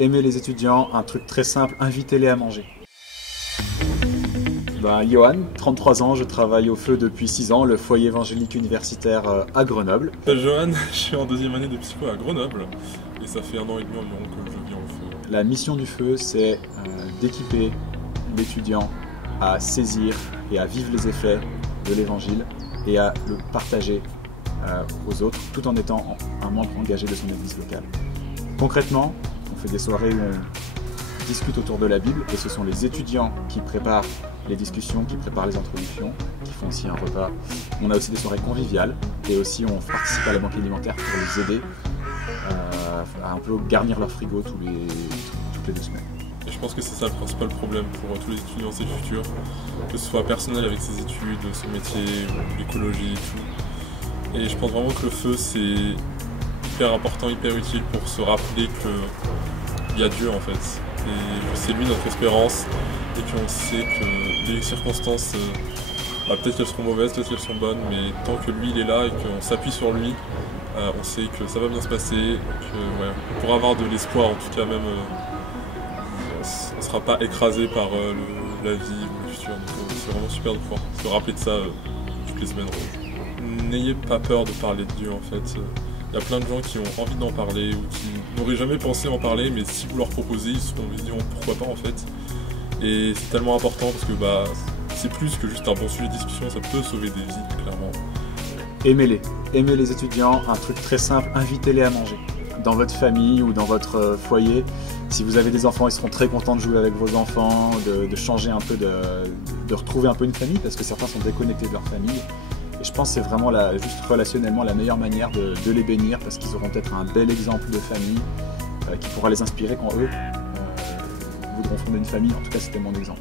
aimez les étudiants, un truc très simple, invitez-les à manger. Johan, 33 ans, je travaille au Feu depuis 6 ans, le foyer évangélique universitaire à Grenoble. Johan, je suis en deuxième année de psycho à Grenoble et ça fait 1 an et demi environ que je viens au Feu. La mission du Feu, c'est d'équiper l'étudiant à saisir et à vivre les effets de l'évangile et à le partager aux autres, tout en étant un membre engagé de son église locale. Concrètement, on fait des soirées où on discute autour de la Bible et ce sont les étudiants qui préparent les discussions, qui préparent les introductions, qui font aussi un repas. On a aussi des soirées conviviales et aussi on participe à la banque alimentaire pour les aider à un peu garnir leur frigo toutes les 2 semaines. Et je pense que c'est ça le principal problème pour tous les étudiants et futurs, que ce soit personnel avec ses études, son métier, l'écologie et tout. Et je pense vraiment que le Feu c'est hyper important, hyper utile pour se rappeler qu'il y a Dieu en fait. Et c'est lui notre espérance et qu'on sait que les circonstances, peut-être qu'elles seront mauvaises, peut-être qu'elles sont bonnes, mais tant que lui il est là et qu'on s'appuie sur lui, on sait que ça va bien se passer, on pourra avoir de l'espoir en tout cas même. On ne sera pas écrasé par la vie ou le futur. Donc c'est vraiment super de pouvoir se rappeler de ça toutes les semaines. N'ayez pas peur de parler de Dieu en fait. Il y a plein de gens qui ont envie d'en parler ou qui n'auraient jamais pensé en parler, mais si vous leur proposez, ils se diront pourquoi pas en fait. Et c'est tellement important parce que c'est plus que juste un bon sujet de discussion, ça peut sauver des vies clairement. Aimez-les, aimez les étudiants, un truc très simple, invitez-les à manger. Dans votre famille ou dans votre foyer, si vous avez des enfants, ils seront très contents de jouer avec vos enfants, de changer un peu, de retrouver un peu une famille, parce que certains sont déconnectés de leur famille. Et je pense que c'est vraiment juste relationnellement la meilleure manière de les bénir, parce qu'ils auront peut-être un bel exemple de famille qui pourra les inspirer quand eux voudront fonder une famille. En tout cas, c'était mon exemple.